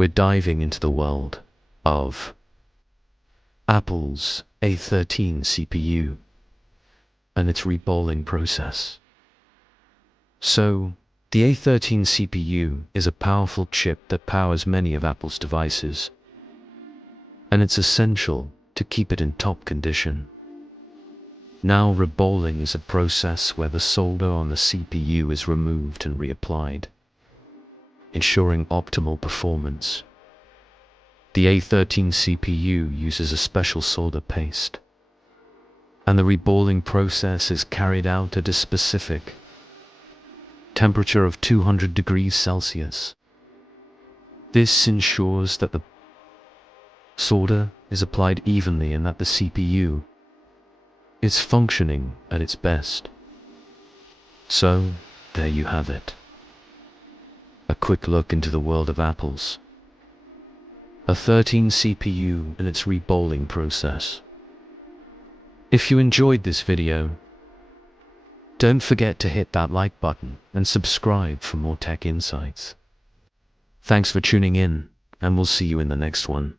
we're diving into the world of Apple's A13 CPU and its reballing process. So, the A13 CPU is a powerful chip that powers many of Apple's devices, and it's essential to keep it in top condition. Now, reballing is a process where the solder on the CPU is removed and reapplied, ensuring optimal performance. The A13 CPU uses a special solder paste, and the reballing process is carried out at a specific temperature of 200 degrees Celsius. This ensures that the solder is applied evenly and that the CPU is functioning at its best. So, there you have it. A quick look into the world of Apple's A13 CPU and its reballing process. If you enjoyed this video, don't forget to hit that like button and subscribe for more tech insights. Thanks for tuning in, and we'll see you in the next one.